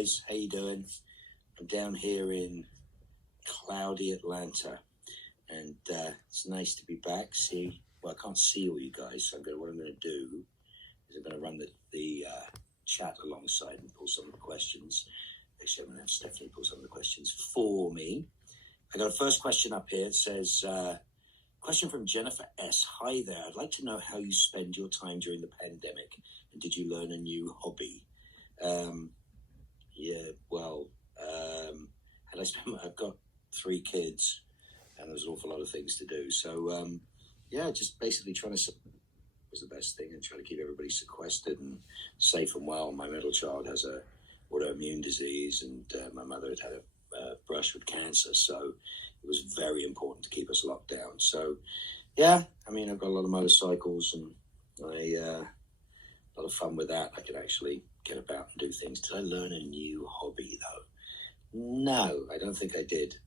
guys. How you doing? I'm down here in cloudy Atlanta, and it's nice to be back. Well, I can't see all you guys, so what I'm going to do is I'm going to run the chat alongside and pull some of the questions. Actually, I'm going to have Stephanie pull some of the questions for me. I got a first question up here. It says, question from Jennifer S. Hi there. I'd like to know how you spend your time during the pandemic, and did you learn a new hobby? I've got 3 kids, and there's an awful lot of things to do. So, just basically trying to was the best thing, and trying to keep everybody sequestered and safe and well. My middle child has a autoimmune disease, and my mother had a brush with cancer, so it was very important to keep us locked down. So, I've got a lot of motorcycles, and a lot of fun with that. I could actually get about and do things. Did I learn a new hobby, though? No, I don't think I did.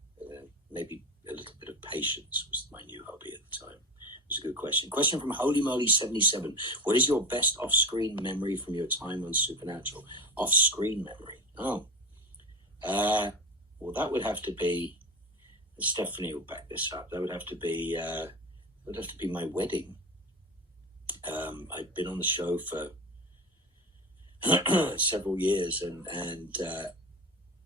Maybe a little bit of patience was my new hobby at the time. It was a good question. Question from Holy Moly 77. What is your best off-screen memory from your time on Supernatural? Off-screen memory? Well, that would have to be, and Stephanie will back this up, that would have to be my wedding. I'd been on the show for several years, and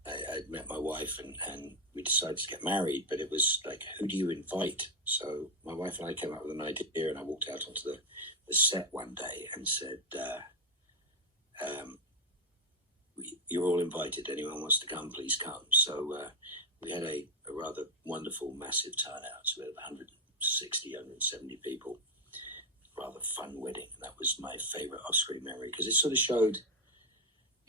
I'd met my wife, and we decided to get married, but it was like, who do you invite? So my wife and I came up with an idea, and I walked out onto the set one day and said, you're all invited. Anyone wants to come, please come. So we had a rather wonderful, massive turnout. So we had 160, 170 people. Rather fun wedding. And that was my favorite off-screen memory, because it sort of showed,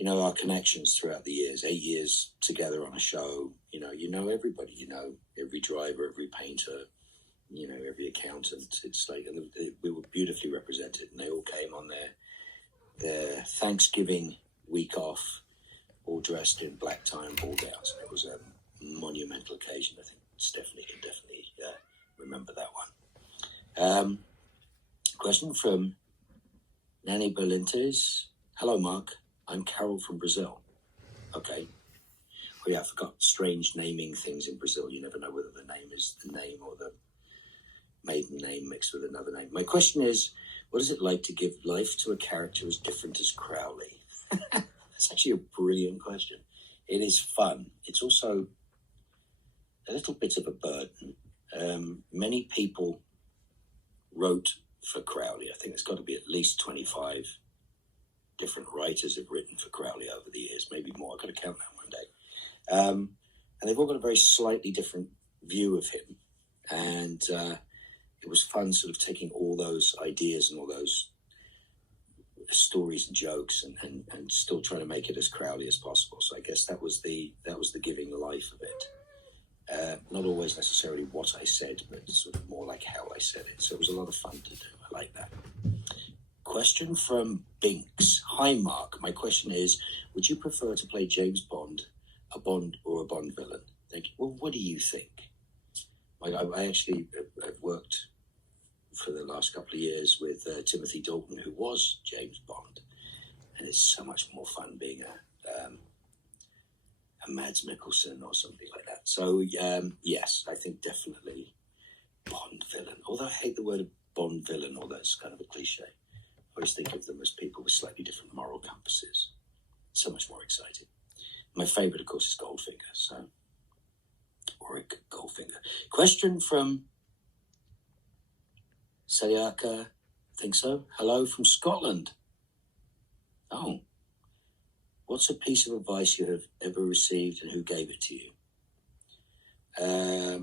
our connections throughout the years. 8 years together on a show. You know everybody. Every driver, every painter, every accountant. It's like, and we were beautifully represented, and they all came on their Thanksgiving week off, all dressed in black tie and ball gowns. It was a monumental occasion. I think Stephanie can definitely remember that one. Question from Nanny Belintes. Hello, Mark. I'm Carol from Brazil. Okay. Oh, yeah, I forgot strange naming things in Brazil. You never know whether the name is the name or the maiden name mixed with another name. My question is, what is it like to give life to a character as different as Crowley? That's actually a brilliant question. It is fun. It's also a little bit of a burden. Many people wrote for Crowley. I think there's got to be at least 25 different writers have written for Crowley over the years, maybe more. I've got to count that one day. And they've all got a very slightly different view of him. And it was fun sort of taking all those ideas and all those stories and jokes and still trying to make it as Crowley as possible. So I guess that was the giving life of it. Not always necessarily what I said, but sort of more like how I said it. So it was a lot of fun to do. I like that. Question from Binks. Hi, Mark. My question is, would you prefer to play James Bond, a Bond or a Bond villain? Thank you. Well, what do you think? I actually have worked for the last couple of years with Timothy Dalton, who was James Bond. And it's so much more fun being a Mads Mikkelsen or something like that. So, yes, I think definitely Bond villain. Although I hate the word Bond villain, although it's kind of a cliche. I always think of them as people with slightly different moral compasses. So much more exciting. My favourite, of course, is Goldfinger. So, Auric Goldfinger. Question from Sayaka, I think so. Hello from Scotland. Oh. What's a piece of advice you have ever received, and who gave it to you? I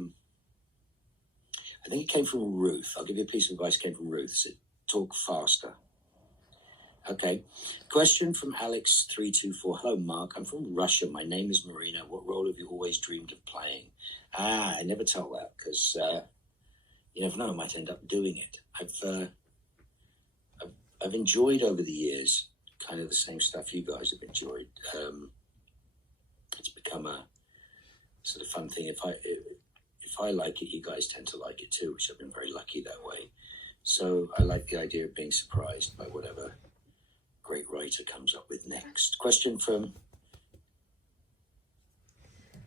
think it came from Ruth. I'll give you a piece of advice. It came from Ruth. It said, talk faster. Okay. Question from Alex324. Hello, Mark. I'm from Russia. My name is Marina. What role have you always dreamed of playing? I never tell that, because you never know. I might end up doing it. I've enjoyed over the years kind of the same stuff you guys have enjoyed. It's become a sort of fun thing. If I like it, you guys tend to like it too, which I've been very lucky that way. So I like the idea of being surprised by whatever great writer comes up with next. Question from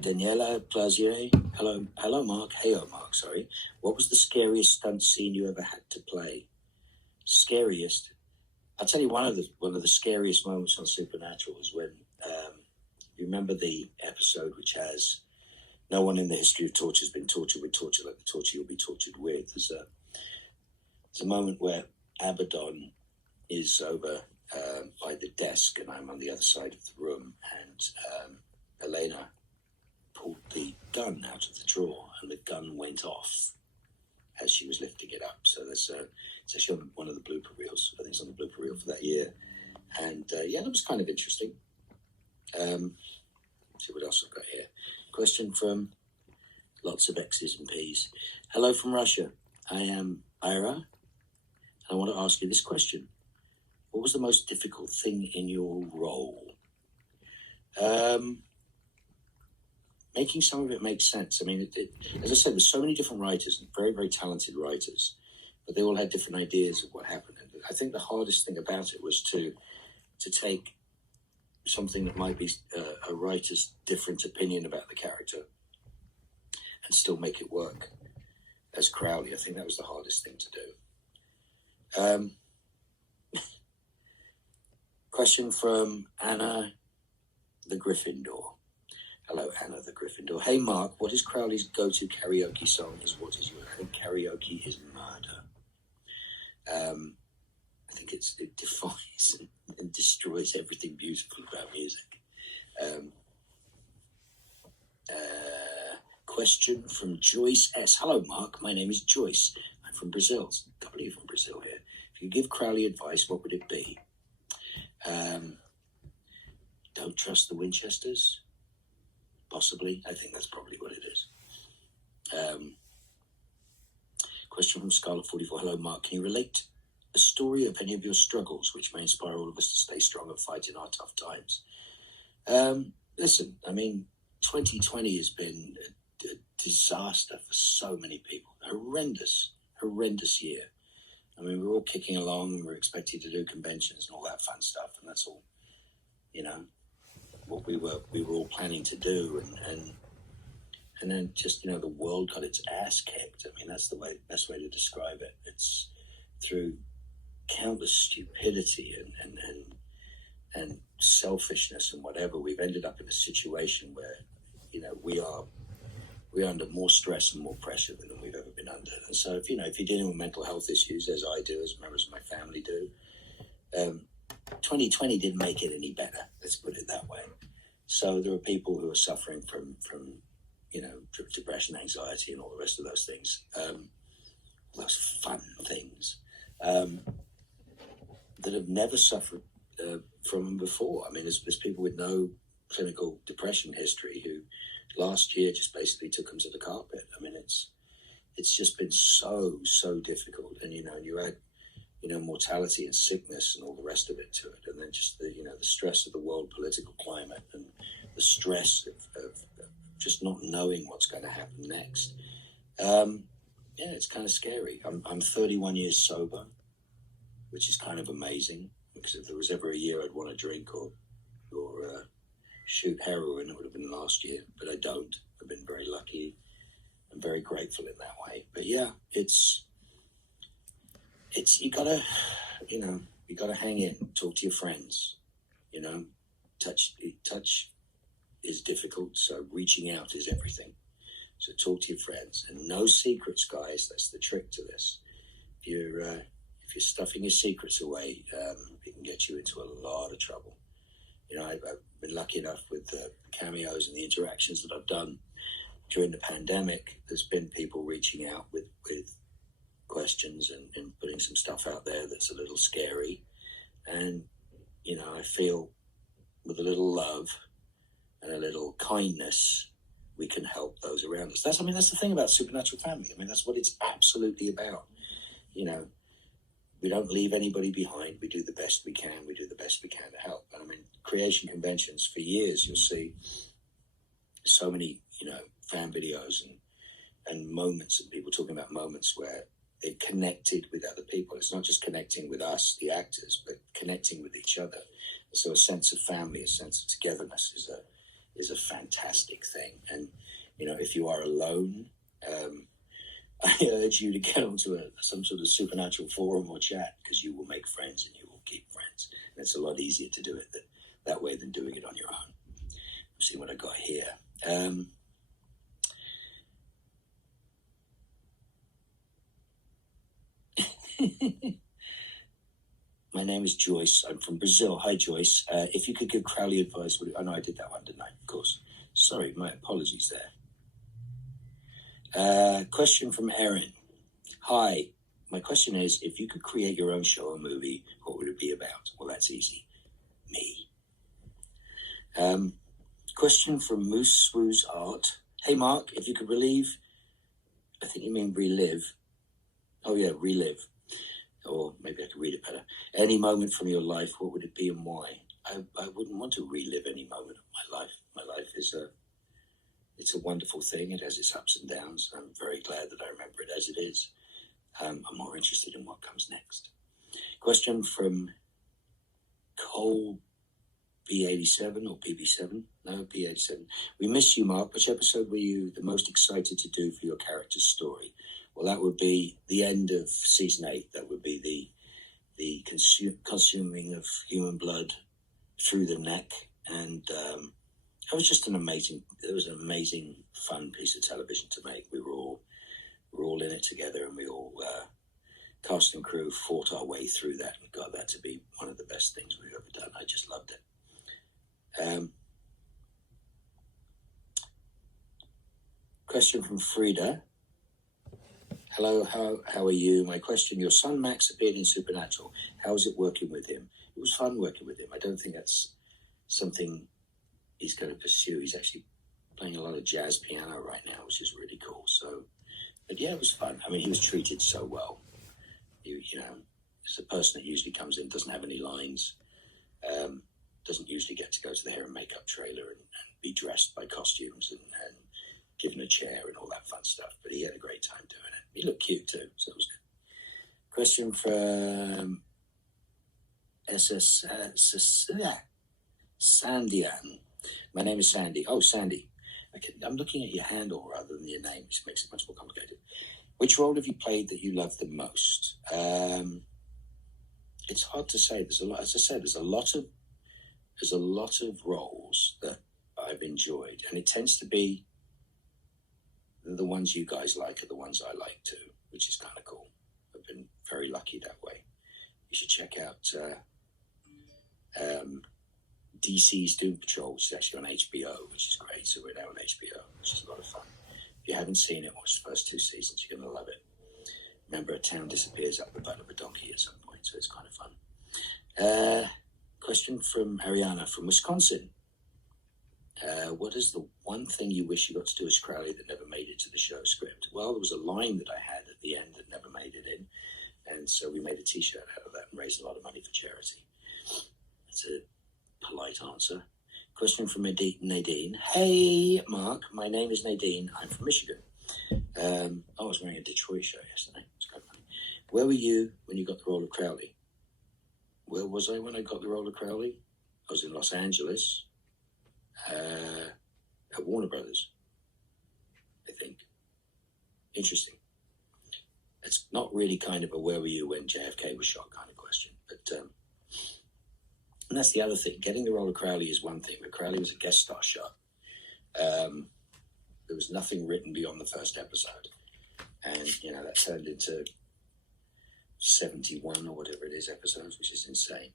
Daniela Plazier. Hello, Mark. Heyo, Mark. Sorry. What was the scariest stunt scene you ever had to play? Scariest. I'll tell you one of the scariest moments on Supernatural was when you remember the episode which has no one in the history of torture has been tortured with torture like the torture you'll be tortured with. There's a moment where Abaddon is over by the desk and I'm on the other side of the room, and Elena pulled the gun out of the drawer and the gun went off as she was lifting it up. So it's actually on one of the blooper reels. I think it's on the blooper reel for that year. And that was kind of interesting. See what else I've got here. Question from lots of X's and P's. Hello from Russia. I am Ira. And I want to ask you this question. What was the most difficult thing in your role? Making some of it make sense. I mean, as I said, there's so many different writers and very, very talented writers, but they all had different ideas of what happened. And I think the hardest thing about it was to take something that might be a writer's different opinion about the character and still make it work. As Crowley, I think that was the hardest thing to do. Question from Anna the Gryffindor. Hello, Anna the Gryffindor. Hey, Mark, what is Crowley's go-to karaoke song? What is yours? I think karaoke is murder. I think it defies and destroys everything beautiful about music. Question from Joyce S. Hello, Mark. My name is Joyce. I'm from Brazil. There's a couple of you from Brazil here. If you could give Crowley advice, what would it be? Don't trust the Winchesters. Possibly. I think that's probably what it is. Question from Scarlet44. Hello, Mark. Can you relate a story of any of your struggles which may inspire all of us to stay strong and fight in our tough times? Listen, I mean, 2020 has been a disaster for so many people. Horrendous year. I mean, we're all kicking along and we're expected to do conventions and all that fun stuff, and that's all, what we were all planning to do, and then just the world got its ass kicked. I mean, that's the best way to describe it. It's through countless stupidity and selfishness and whatever, we've ended up in a situation where we're under more stress and more pressure than we've ever been under. And so if you're dealing with mental health issues, as I do, as members of my family do, 2020 didn't make it any better. Let's put it that way. So there are people who are suffering from depression, anxiety, and all the rest of those things, those fun things, that have never suffered from them before. I mean, there's people with no clinical depression history who last year just basically took them to the carpet. I mean, it's just been so difficult, and you add mortality and sickness and all the rest of it to it, and then just the stress of the world political climate and the stress of just not knowing what's going to happen next. It's kind of scary. I'm 31 years sober, which is kind of amazing, because if there was ever a year I'd want to drink or shoot heroin, it would have been last year, but I don't. I've been very lucky and very grateful in that way. But yeah, it's you gotta hang in, talk to your friends. Touch is difficult, so reaching out is everything. So talk to your friends, and no secrets, guys. That's the trick to this. If you're stuffing your secrets away, it can get you into a lot of trouble. I've been lucky enough with the cameos and the interactions that I've done during the pandemic. There's been people reaching out with questions and putting some stuff out there that's a little scary. And, I feel with a little love and a little kindness, we can help those around us. That's the thing about Supernatural Family. I mean, that's what it's absolutely about. We don't leave anybody behind. We do the best we can. We do the best we can to help. And I mean, creation conventions for years, you'll see so many, fan videos and moments, and people talking about moments where they connected with other people. It's not just connecting with us, the actors, but connecting with each other. So a sense of family, a sense of togetherness is a fantastic thing. And, if you are alone, I urge you to get onto some sort of supernatural forum or chat, because you will make friends and you will keep friends. And it's a lot easier to do it that way than doing it on your own. Let's see what I got here. My name is Joyce. I'm from Brazil. Hi, Joyce. If you could give Crowley advice, I know I did that one, didn't I? Of course. Sorry, my apologies there. Question from Erin. Hi. My question is, if you could create your own show or movie, what would it be about? Well, that's easy. Me. Question from Moose Swoo's Art. Hey, Mark, if you could relive. I think you mean relive. Oh, yeah, relive. Or maybe I could read it better. Any moment from your life, what would it be and why? I wouldn't want to relive any moment of my life. My life is it's a wonderful thing. It has its ups and downs. I'm very glad that I remember it as it is. I'm more interested in what comes next. Question from Cole B87 or BB7? No, B87. We miss you, Mark. Which episode were you the most excited to do for your character's story? Well, that would be the end of season 8. That would be the consuming of human blood through the neck, and it was just an amazing fun piece of television to make. We were all in it together, and we all cast and crew fought our way through that and got that to be one of the best things we've ever done. I just loved it. Question from Frida. Hello, how are you? My question, your son Max appeared in Supernatural. How is it working with him? It was fun working with him. I don't think that's something he's going to pursue. He's actually playing a lot of jazz piano right now, which is really cool. So, but yeah, it was fun. I mean, he was treated so well. As a person that usually comes in, doesn't have any lines, doesn't usually get to go to the hair and makeup trailer and be dressed by costumes and given a chair and all that fun stuff. But he had a great time doing it. He looked cute too, so it was good. Question from Sandian. My name is Sandy. Oh, Sandy. I'm looking at your handle rather than your name, which makes it much more complicated. Which role have you played that you love the most? It's hard to say. There's a lot. As I said, there's a lot of roles that I've enjoyed, and it tends to be the ones you guys like are the ones I like too, which is kind of cool. I've been very lucky that way. You should check out DC's Doom Patrol, which is actually on HBO, which is great. So we're now on HBO, which is a lot of fun. If you haven't seen it, watch the first 2 seasons. You're going to love it. Remember, a town disappears up the butt of a donkey at some point, so it's kind of fun. Question from Ariana from Wisconsin. What is the one thing you wish you got to do as Crowley that never made it to the show script? Well, there was a line that I had at the end that never made it in, and so we made a T-shirt out of that and raised a lot of money for charity. That's a polite answer. Question from Nadine. Hey, Mark. My name is Nadine. I'm from Michigan. I was wearing a Detroit shirt yesterday. It's quite funny. Where were you when you got the role of Crowley? Where was I when I got the role of Crowley? I was in Los Angeles. At Warner Brothers, I think. Interesting. It's not really kind of a where were you when JFK was shot kind of question, but and that's the other thing. Getting the role of Crowley is one thing, but Crowley was a guest star shot. There was nothing written beyond the first episode, and that turned into 71 or whatever it is episodes, which is insane.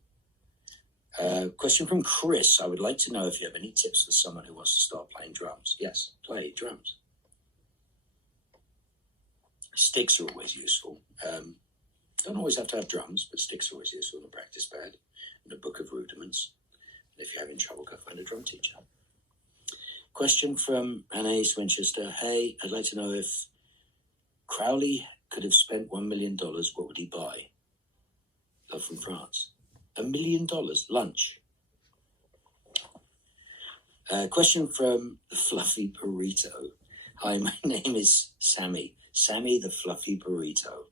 Question from Chris. I would like to know if you have any tips for someone who wants to start playing drums. Yes, play drums. Sticks are always useful. Don't always have to have drums, but sticks are always useful, and a practice pad and a book of rudiments. And if you're having trouble, go find a drum teacher. Question from Anais Winchester. Hey, I'd like to know if Crowley could have spent $1 million, what would he buy? Love from France. $1 million lunch. Question from the Fluffy Burrito. Hi, my name is Sammy. Sammy the Fluffy Burrito.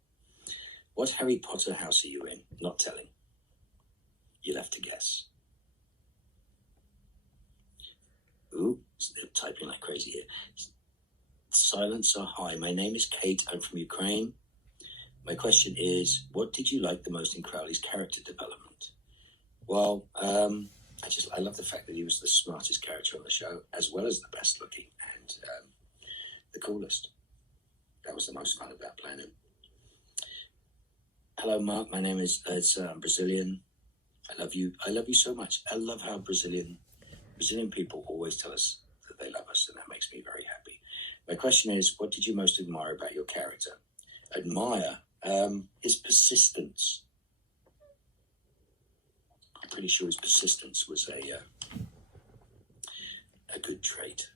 What Harry Potter house are you in? Not telling. You'll have to guess. Ooh, they're typing like crazy here. Silence or hi. My name is Kate. I'm from Ukraine. My question is, what did you like the most in Crowley's character development? Well, I love the fact that he was the smartest character on the show, as well as the best looking and the coolest. That was the most fun about playing him. Hello, Mark. My name is I'm Brazilian. I love you. I love you so much. I love how Brazilian people always tell us that they love us, and that makes me very happy. My question is, what did you most admire about your character? Admire his persistence. I'm pretty sure his persistence was a good trait.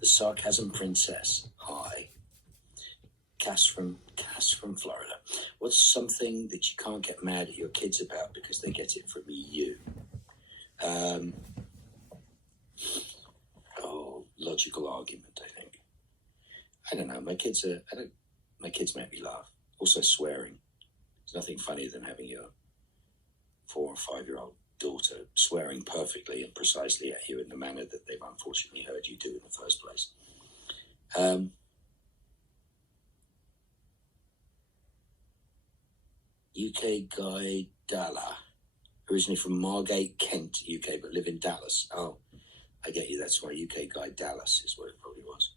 The Sarcasm Princess. Hi. Cass from Florida. What's something that you can't get mad at your kids about because they get it from you? Logical argument, I think. I don't know. My kids make me laugh. Also swearing. There's nothing funnier than having your 4 or 5-year-old daughter swearing perfectly and precisely at you in the manner that they've unfortunately heard you do in the first place. UK guy Dalla, originally from Margate, Kent, UK, but live in Dallas. Oh, I get you. That's why UK guy Dallas is what it probably was.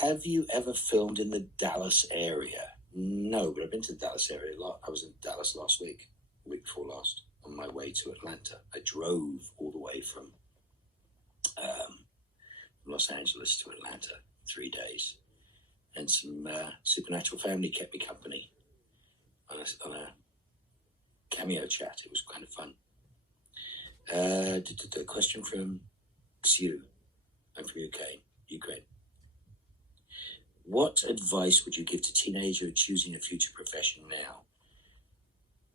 Have you ever filmed in the Dallas area? No, but I've been to the Dallas area a lot. I was in Dallas last week, week before last, on my way to Atlanta. I drove all the way from Los Angeles to Atlanta, 3 days. And some Supernatural family kept me company on a cameo chat. It was kind of fun. The question from Xiu. I'm from Ukraine. What advice would you give to teenagers choosing a future profession now?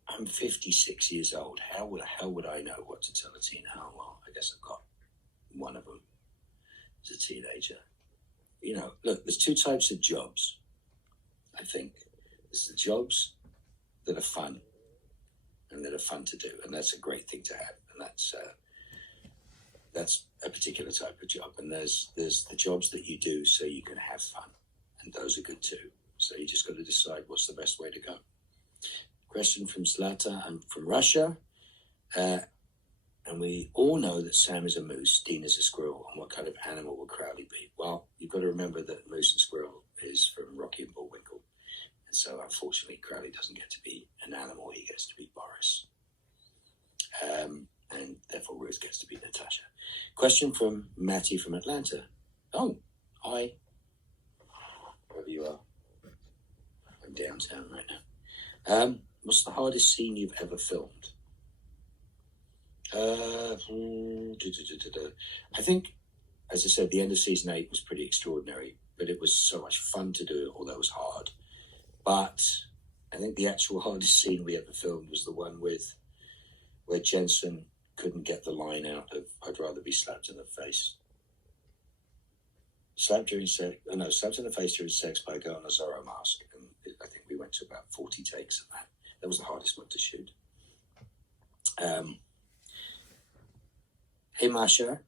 I'm 56 years old. How would I know what to tell a teen? Oh, well, I guess I've got one of them as a teenager. You know, look, there's 2 types of jobs, I think. There's the jobs that are fun and that are fun to do, and that's a great thing to have, and that's a particular type of job. And there's the jobs that you do so you can have fun, and those are good too. So you just got to decide what's the best way to go. Question from Zlata. I'm from Russia, and we all know that Sam is a moose, Dean is a squirrel. And what kind of animal will Crowley be? Well, you've got to remember that moose and squirrel is from Rocky and Bullwinkle. And so, unfortunately, Crowley doesn't get to be an animal. He gets to be Boris. And therefore, Ruth gets to be Natasha. Question from Matty from Atlanta. Oh, hi. Wherever you are. I'm downtown right now. What's the hardest scene you've ever filmed? I think, as I said, the end of season 8 was pretty extraordinary, but it was so much fun to do, although it was hard. But I think the actual hardest scene we ever filmed was the one where Jensen couldn't get the line out of "I'd rather be slapped in the face." Slapped in the face during sex by a girl in a Zorro mask, and I think we went to about 40 takes of that. That was the hardest one to shoot. Hey, Masha,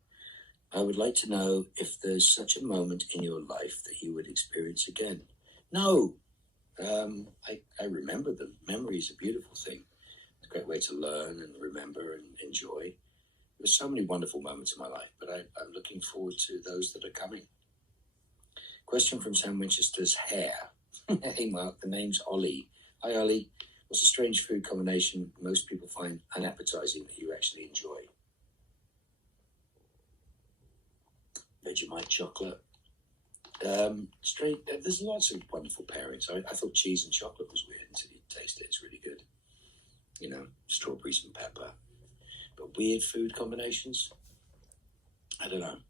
I would like to know if there's such a moment in your life that you would experience again. No, I remember them. Memory is a beautiful thing. It's a great way to learn and remember and enjoy. There's so many wonderful moments in my life, but I'm looking forward to those that are coming. Question from Sam Winchester's hair. Hey, Mark, the name's Ollie. Hi, Ollie. What's a strange food combination most people find unappetizing that you actually enjoy? Vegemite chocolate. There's lots of wonderful pairings. I thought cheese and chocolate was weird until you taste it. It's really good. You know, strawberries and pepper. But weird food combinations? I don't know.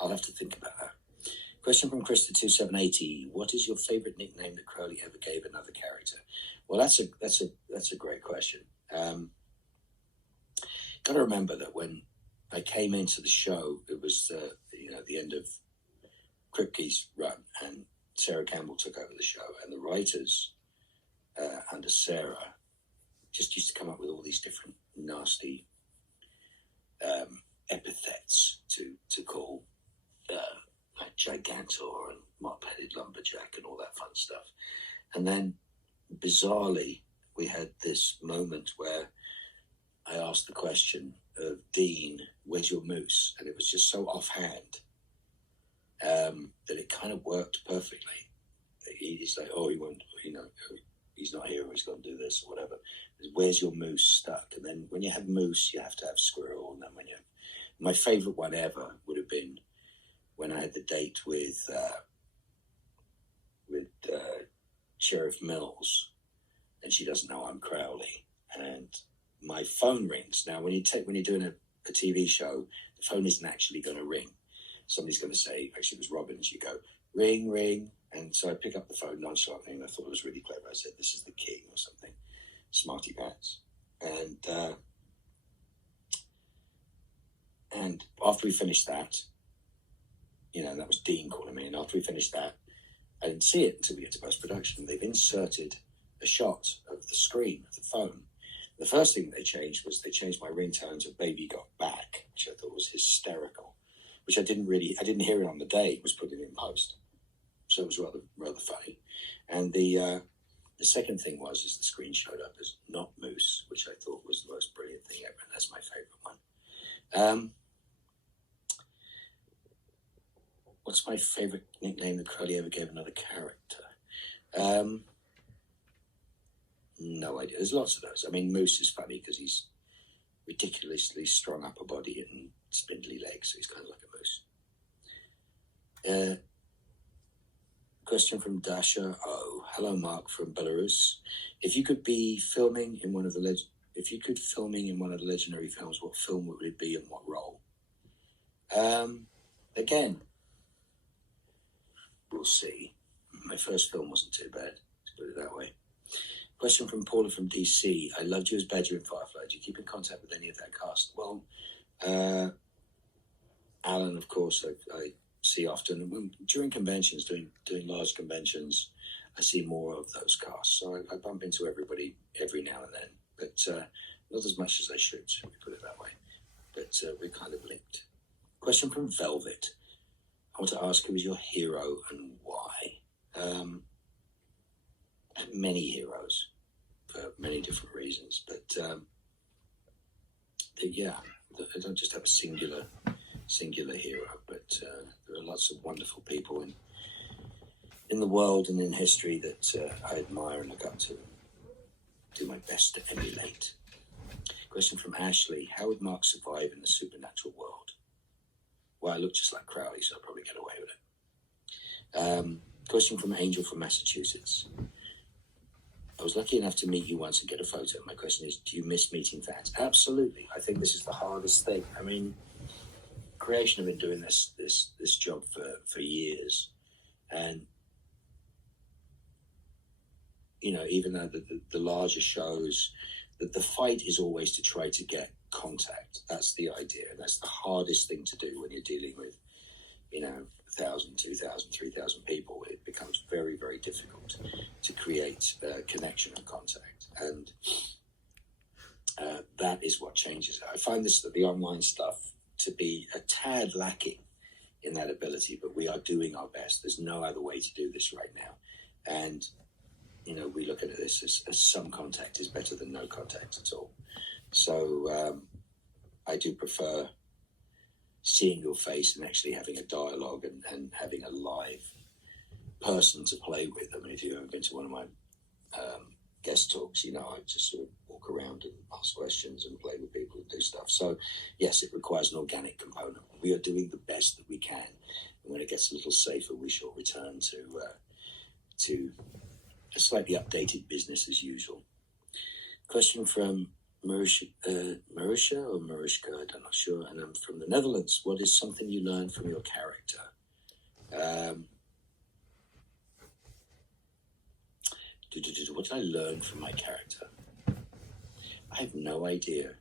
I'll have to think about that. Question from Krista2780. What is your favorite nickname that Crowley ever gave another character? Well, that's a great question. Got to remember that when I came into the show, it was the end of Kripke's run, and Sarah Campbell took over the show, and the writers under Sarah just used to come up with all these different nasty epithets to call like Gigantor and Mop-Headed Lumberjack and all that fun stuff. And then, bizarrely, we had this moment where I asked the question of Dean, "Where's your moose?" And it was just so offhand that it kind of worked perfectly. He's like, "Oh, he won't, he's not here, or he's going to do this or whatever." "Where's your moose?" stuck. And then when you have moose, you have to have squirrel. And then my favorite one ever would have been when I had the date with Sheriff Mills, and she doesn't know I'm Crowley, and my phone rings. Now, when you're doing a TV show, the phone isn't actually going to ring. Somebody's going to say, actually, it was Robin, and you go, "Ring, ring." And so I pick up the phone nonchalantly, and I thought it was really clever. I said, "This is the king," or something, smarty pants. And after we finished that, that was Dean calling me. And after we finished that, I didn't see it until we get to post-production. They've inserted a shot of the screen of the phone. The first thing they changed was they changed my ringtone to "Baby Got Back," which I thought was hysterical, which I didn't hear it on the day. It was put in post. So it was rather funny. And the second thing is the screen showed up as "Not Moose," which I thought was the most brilliant thing ever. And that's my favorite one. What's my favorite nickname that Crowley ever gave another character? No idea. There's lots of those. I mean, Moose is funny because he's ridiculously strong upper body and spindly legs, so he's kind of like a moose. Question from Dasha O. "Hello, Mark from Belarus. If you could filming in one of the legendary films, what film would it be and what role?" Again, we'll see. My first film wasn't too bad, let's put it that way. Question from Paula from DC. "I loved you as Badger in Firefly. Do you keep in contact with any of that cast?" Well, Alan, of course, I see often. During conventions, doing large conventions, I see more of those casts. So I bump into everybody every now and then, but not as much as I should, we put it that way. But we're kind of linked. Question from Velvet. "I want to ask, who is your hero and why?" Many heroes for many different reasons, but I don't just have a singular hero, but there are lots of wonderful people in the world and in history that I admire and look up to, do my best to emulate. Question from Ashley. "How would Mark survive in the supernatural world?" Well, I look just like Crowley, so I'll probably get away with it. Question from Angel from Massachusetts. "I was lucky enough to meet you once and get a photo. My question is, do you miss meeting fans?" Absolutely. I think this is the hardest thing. I mean, Creation have been doing this job for years, and even though the larger shows, that the fight is always to try to get contact. That's the idea, and that's the hardest thing to do when you're dealing with 1,000, 2,000, 3,000 people. It becomes very, very difficult to create connection and contact, and that is what changes. I find the online stuff to be a tad lacking in that ability, but we are doing our best. There's no other way to do this right now, and we look at this as some contact is better than no contact at all. So I do prefer seeing your face and actually having a dialogue and having a live person to play with. I mean, if you've ever been to one of my guest talks, I just sort of walk around and ask questions and play with people and do stuff. So yes, it requires an organic component. We are doing the best that we can, and when it gets a little safer, we shall return to a slightly updated business as usual. Question from Marisha or Marishka, I'm not sure, and I'm from the Netherlands. "What is something you learned from your character?" What did I learn from my character? I have no idea.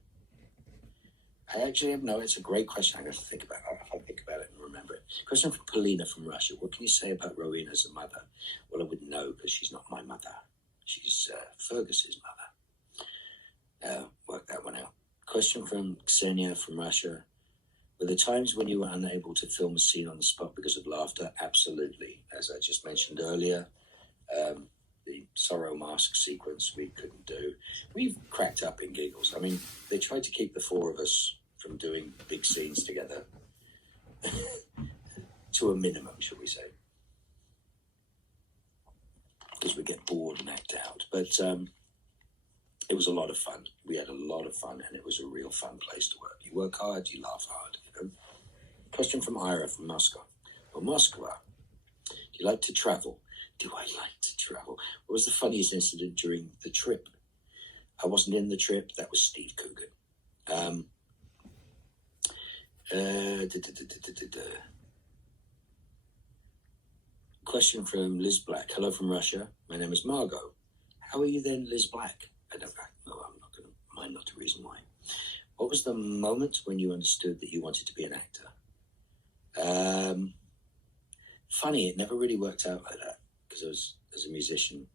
I actually have it's a great question. I have to think about it. I'll think about it and remember it. Question from Polina from Russia. "What can you say about Rowena as a mother?" Well, I wouldn't know because she's not my mother. She's Fergus's mother. Work that one out. Question from Ksenia from Russia. Were there times when you were unable to film a scene on the spot because of laughter? Absolutely. As I just mentioned earlier, the sorrow mask sequence we couldn't do. We've cracked up in giggles. I mean, they tried to keep the four of us from doing big scenes together to a minimum, shall we say, because we get bored and act out. But it was a lot of fun. We had a lot of fun, and it was a real fun place to work. You work hard, you laugh hard. You know? Question from Ira from Moscow. Well, Moscow, do you like to travel? Do I like to travel? What was the funniest incident during the trip? I wasn't in the trip. That was Steve Coogan. Question from Liz Black. Hello from Russia. My name is Margot. How are you then, Liz Black? I don't know. No, I'm not going to mind not a reason why. What was the moment when you understood that you wanted to be an actor? Funny, it never really worked out like that, because I was, as a musician,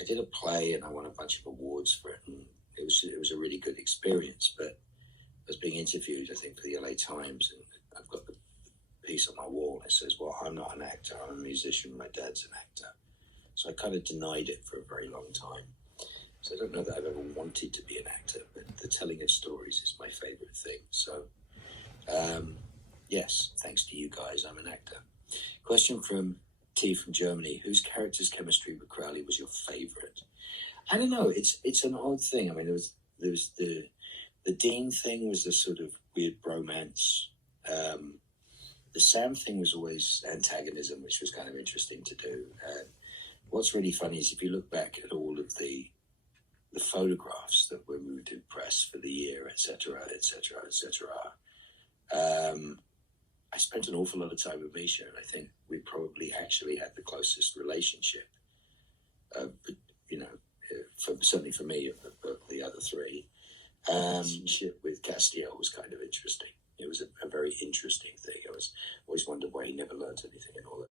I did a play and I won a bunch of awards for it, and it was a really good experience. But I was being interviewed, I think, for the LA Times, and I've got the piece on my wall. It says, well, I'm not an actor, I'm a musician, my dad's an actor. So I kind of denied it for a very long time. So I don't know that I've ever wanted to be an actor, but the telling of stories is my favorite thing. So, yes, thanks to you guys, I'm an actor. Question from T from Germany. Whose character's chemistry with Crowley was your favorite? I don't know. It's an odd thing. I mean, there was the Dean thing was a sort of weird bromance. The Sam thing was always antagonism, which was kind of interesting to do. What's really funny is if you look back at all of the photographs that when we would do press for the year, etc., etc., etc. I spent an awful lot of time with Misha, and I think we probably actually had the closest relationship. But you know, certainly for me, of the other three, relationship with Castiel was kind of interesting. It was a very interesting thing. I was always wondered why he never learned anything and all that.